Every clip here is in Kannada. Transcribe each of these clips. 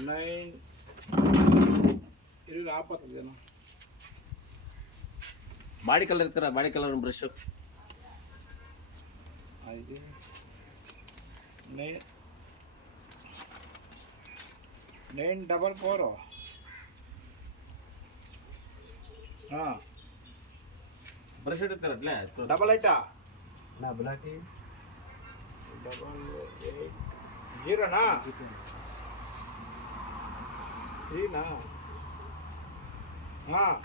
9 ಇರು ಆಪತ್ತದೇನೋ ಬಾಡಿ ಕಲರ್ ಇರ್ತಾರ ಬಾಡಿ ಕಲರ್ ಬ್ರಷ್ ಐದು 944 ಹಾಂ ಬ್ರಷ್ ಇಡ್ತಾರಟ್ಲೆ ಡಬಲ್ ಐಟಾ ಡಬಲ್ ಹಾಕಿ 0 3 ಹಾಂ 4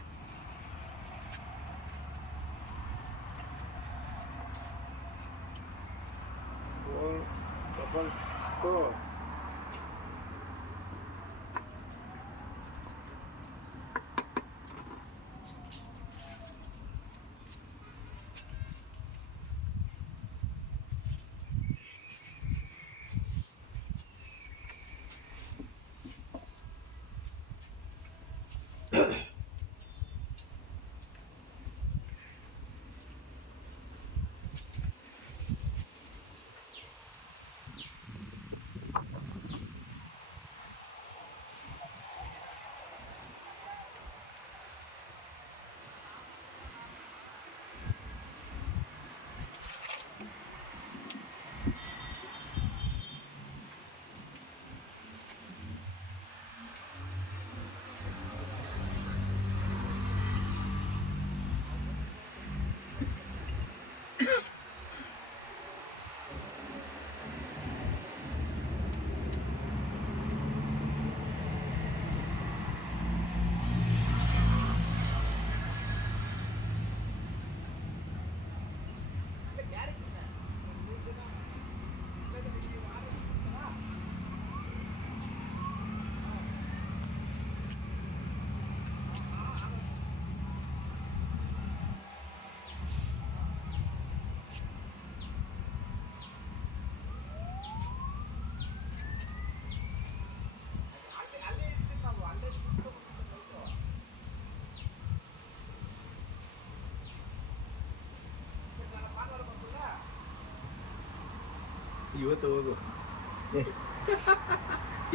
ಇವತ್ತು ಹೋಗು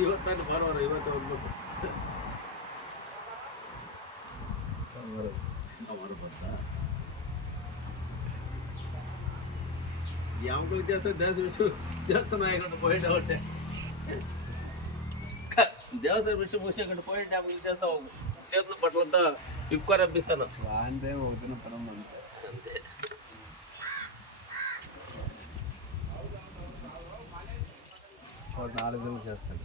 ಇವತ್ತಾನು ಭಾನುವಾರ ಇವತ್ತು ಹೋಗ್ಬೇಕು ಸೋಮವಾರ ಬಂತ ಯಾವ ದೇವಸ್ಥಾನ ಆಯ್ಕೊಂಡು ಪಾಯಿಂಟ್ ಹೊಟ್ಟೆ ದೇವಸ್ಥಾನ ವಿಷಯ ಮುಗಿಸ್ಕೊಂಡು ಪಾಯಿಂಟ್ ಯಾವ ದೇವಸ್ಥಾನ ಹೋಗು ಸೇತ್ಲು ಬಟ್ಲು ಅಂತ ಇಪ್ಕಾರ ಹಬ್ಬಿಸ್ತಾನ ಅಂದೆ ಹೋಗ್ತಾನ ಪರಮಂತ ಅಂತೆ వాడు 4 రోజులు చేస్తాడు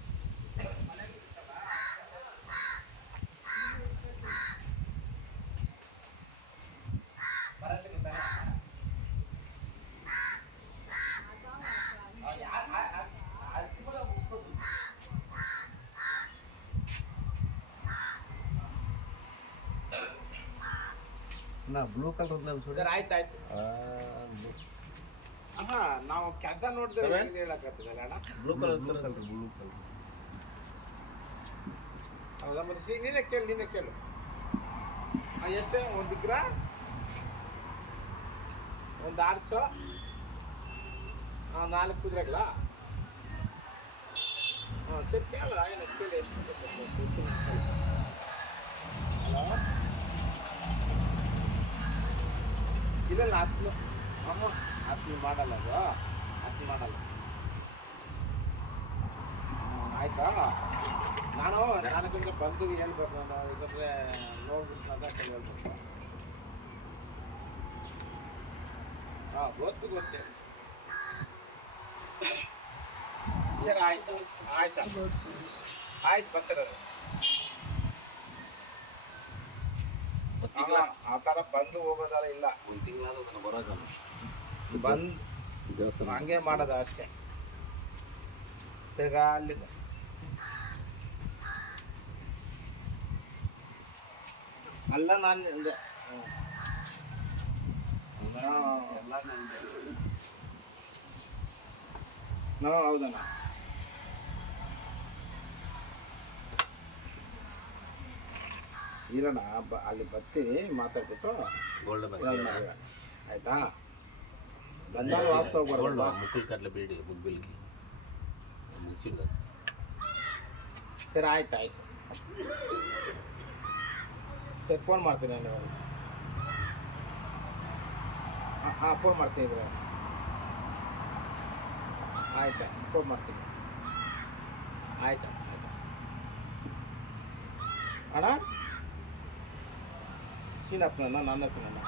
నా ಬ್ಲೂ ಕಲರ್ ಒಂದಲ್ಲ ಸರ್ ಆಯ್ತು ನಾವು ಕೆಲಸ ನೋಡಿದ್ರೆ ಹೇಳಕತ್ತದಲ್ಲ ಅಣ್ಣ ಬ್ಲೂ ಕಲರ್ ಹೌದಾ ಮತ್ತೆ ನೀನೇ ಕೇಳು ಎಷ್ಟೇ ಒಂದು ಗ್ರಾ ಒಂದು ಆರ್ಚು 4 ಕುದುರೆಗಳ ಸರಿ ಕೇಳ ಏನು ಕೇಳಿ ಎಷ್ಟು ಹಲೋ ಇಲ್ಲ ಹತ್ತು ಮಾಡಲ್ಲ ಅದು ಹತ್ತು ಮಾಡಲ್ಲ ಆಯ್ತಾ ನಾನು ನನಗಂದ್ರೆ ಬಂದು ಹೇಳ್ಬೇಕು ನಾನು ಇಲ್ಲಂದ್ರೆ ನೋಡ್ಬಿಟ್ಟು ಅಂತ ಹೇಳ್ಬೇಕು ಗೊತ್ತೇ ಸರಿ ಆಯ್ತು ಬರ್ತಾರೆ ಆ ಥರ ಬಂದು ಹೋಗೋದಲ್ಲ ಇಲ್ಲ ಒಂದು ತಿಂಗಳಾದ ಅದನ್ನು ಬರೋದಲ್ಲ ಬಂದು ದೇವಸ್ಥಾನ ಹಂಗೆ ಮಾಡೋದು ಅಷ್ಟೇ ತಿರ್ಗಾ ಅಲ್ಲಿ ಅಲ್ಲ ನಾನು ಅಂದೆ ಎಲ್ಲ ಹೌದಣ್ಣ ಇರೋಣ ಅಲ್ಲಿ ಬರ್ತೀವಿ ಮಾತಾಡ್ಬಿಟ್ಟು ಗೋಲ್ಡ್ ಆಯ್ತಾ ಬಂದಾಗ ವಾಪಸ್ ಹೋಗ್ಬಾರ್ದು ಮುಕ್ಕಲ್ ಕಟ್ಲೆ ಬೇಡಿ ಮುಗ್ಬಿಲ್ಗೆ ಮುಚ್ಚಿಲ್ಲ ಸರಿ ಆಯ್ತು ಆಯ್ತು ಸರಿ ಫೋನ್ ಮಾಡ್ತೀನಿ ನಾನು ಇವಾಗ. ಹಾಂ ಫೋನ್ ಮಾಡ್ತೀನಿ ಇವಾಗ. ಆಯ್ತಾ ಫೋನ್ ಮಾಡ್ತೀನಿ. ಆಯ್ತಾ ಆಯ್ತು ಅಣ್ಣ ಸೀನಪ್ಪನ ನನ್ನ ಹತ್ರನ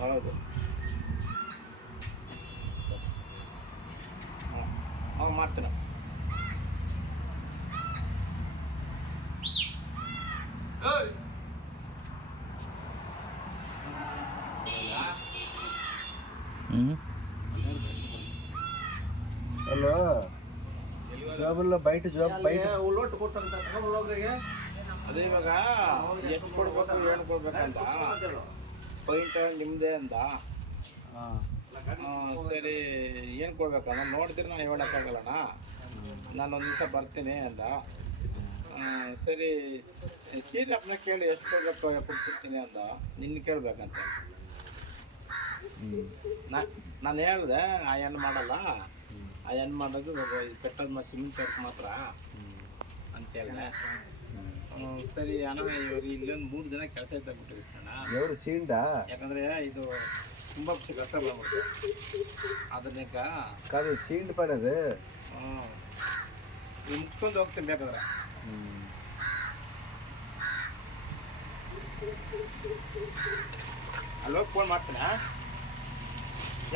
ಹೌದು ಹಾಂ ಮಾಡ್ತೀನಿ. ಹಲೋ ಜಾಬಲ್ಲ ಬೈಟ್ ಜಾಬ್ ಬೈಟ್ ಉಳ್ಳೊಟ್ಟು ಕೊಟ್ಟಂತ ತಗೊಂಡು ಹೋಗ್ರಿಗೆ ಅದೇ ಇವಾಗ ಎಷ್ಟು ಕೊಡ್ಬೇಕು ಏನು ಕೊಡ್ಬೇಕಂತ ಪಾಯಿಂಟ್ ನಿಮ್ಮದೇ ಅಂದ. ಸರಿ ಏನು ಕೊಡ್ಬೇಕಣ್ಣ ನೋಡಿದ್ರೆ ನಾ ಹೇಳೋಕ್ಕಾಗಲ್ಲಣ್ಣ, ನಾನೊಂದು ದಿವಸ ಬರ್ತೀನಿ ಅಂದ. ಸರಿ ಸೀನಪ್ಪನ ಕೇಳಿ ಎಷ್ಟು ಕೊಡ್ಬೇಕು ಕೊಡ್ತಿರ್ತೀನಿ ಅಂದ. ನಿನ್ನ ಕೇಳ್ಬೇಕಂತ ನಾನು ಹೇಳಿದೆ, ಆ ಹೆಣ್ಣು ಮಾಡಲ್ಲ, ಆ ಹೆಣ್ಣು ಮಾಡೋದು ಕಟ್ಟೋದು ಸಿಮೆಂಟ್ ವರ್ಕ್ ಮಾತ್ರ ಅಂತ ಹೇಳಿದೆ. ಸರಿ ಅಣ್ಣ ಇವ್ರು ಇಲ್ಲೊಂದು 3 ದಿನ ಕೆಲಸ ಇದ್ದಾಗ್ಬಿಟ್ಟಿರ್ತಾಣ. ఎవరు సీండా ಯಾಕಂದರೆ ಇದು ತುಂಬ ಕಷ್ಟ ಬಂದ್ಬಿಟ್ಟು ಅದನ್ನೀಗ కాదు సీండ్ పడేది ನೀವು ಮುಚ್ಕೊಂಡು ಹೋಗ್ತೀನಿ ಬೇಕಾದ್ರೆ. ಅಲ್ಲೋ ಫೋನ್ ಮಾಡ್ತೀನಿ.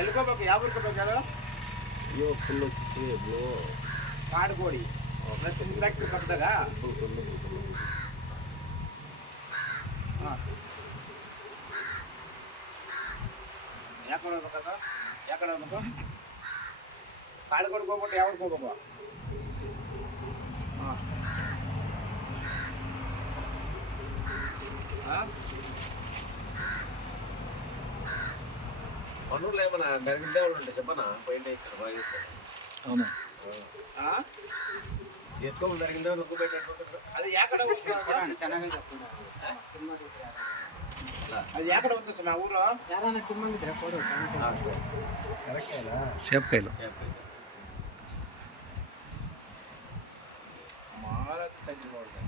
ಎಲ್ಕೋಬೇಕು ಯಾವ ಊರ್ಕೋಬೇಕು ಹೇಳು? అయ్యో ఫుల్ వచ్చి బ్లో ಕಾಡುಗೋಡಿ ಫ್ಯಾಕ್ಟ್ರಿ ಪಕ್ಕದಾಗ. ಹಾಂ ಯಾಕೆ ಹೋಗ್ಬೇಕಂತ ಯಾಕಡೆ ಹೋಗ್ಬೇಕು? ಕಾಡುಗೋಡಿಗೆ ಹೋಗ್ಬಿಟ್ಟು ಯಾವ್ರಿಗೆ ಹೋಗ್ಬೇಕು? ಹಾಂ ಹಾಂ మనూరులో ఏమన్నా గరిగిన దేవుడు ఉంటే చెప్పనా పోయింట్ వేస్తారు బాగా వేస్తారు. అవునా ಹಾಂ ఎక్కువ జరిగిన దేవుడు ఎక్కువ పెట్టాడు. ಅದು ಯಾಕಡೆ ಹೋಗ್ತಾರೆ ಚೆನ್ನಾಗಿ ಅದು ಯಾಕಡೆ ಹೋಗ್ತದೆ ಸ್ವಾಮಿ ಊರು? ಯಾರನ್ನ ತುಂಬಿದ್ರೆ ಕೊಡು సేపకాయలు ಮಾರತ್ ಸಂಜೆ ನೋಡ್ದೆ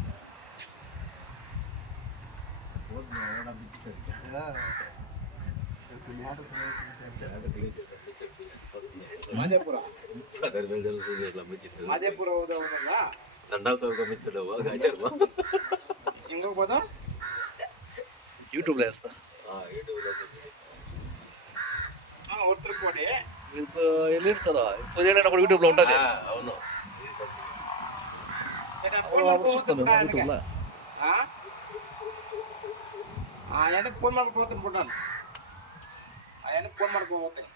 ಮಾದೇಪುರ ಮಾದೇಪುರ ಹೋದವಲ್ಲ దండాలు చౌకమిస్తాడవా ಹೆಂಗೆ ಹೋಗ್ಬೋದು? యూట్యూబ్లో వేస్తా ಹಾಂ ಉತ್ತರಕೋಟೆ వెళ్ళిస్తారా ఇప్పుడు కూడా యూట్యూబ్లో ఉంటుంది అవును చూస్తాను యూట్యూబ్లో ಆ ಏನಕ್ಕೆ ಫೋನ್ ಮಾಡ್ಕೊಂಡು ಹೋಗ್ತೀನಿ ಬಿಟ್ಟು ನಾನು ಆ ಏನಕ್ಕೆ ಫೋನ್ ಮಾಡ್ಕೊಂಡು ಹೋಗ್ತೀನಿ.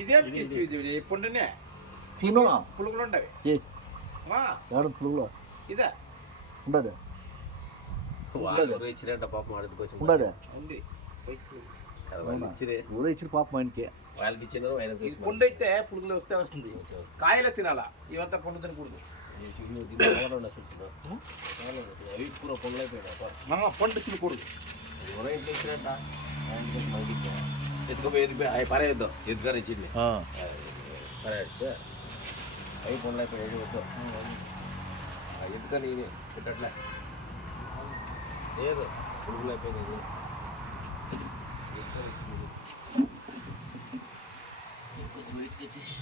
ఇదే ఇదే ఇప్పుడునే చీమా పులుగులు ఉండవి. ఏడు పులుగులో ఇదే ఉండదు వాళ్ళు ఇచ్చినట్ట పాపం ఆడుకోవచ్చు ఉండదు ఉంది. వాళ్ళు ఇచ్చిరే ఊరే ఇచ్చిన పాపం ఆయనకి వాళ్ళకి ఇచ్చినారు ఆయన ఈ పండు అయితే పులుగులు వస్తే వస్తుంది. కాయలే తినాలా, ఇవంతా పండు తినకూడదు. అవి పూర పొంగలైపోయాడు పండు తినకూడదు. ఎవరో ఇంట్లో ఇచ్చినట్ట ఎత్తుకోపోయి ఎత్తుకుపోయి అవి పరేద్దాం ఎత్తుకొని ఇచ్చింది పరేస్తే అవి పొంగలైపోయాడు వద్దు ఎత్తుకొని పెట్టట్లే లేదు పురుగులు అయిపోయింది. కొంచెం వెయిట్ చేసి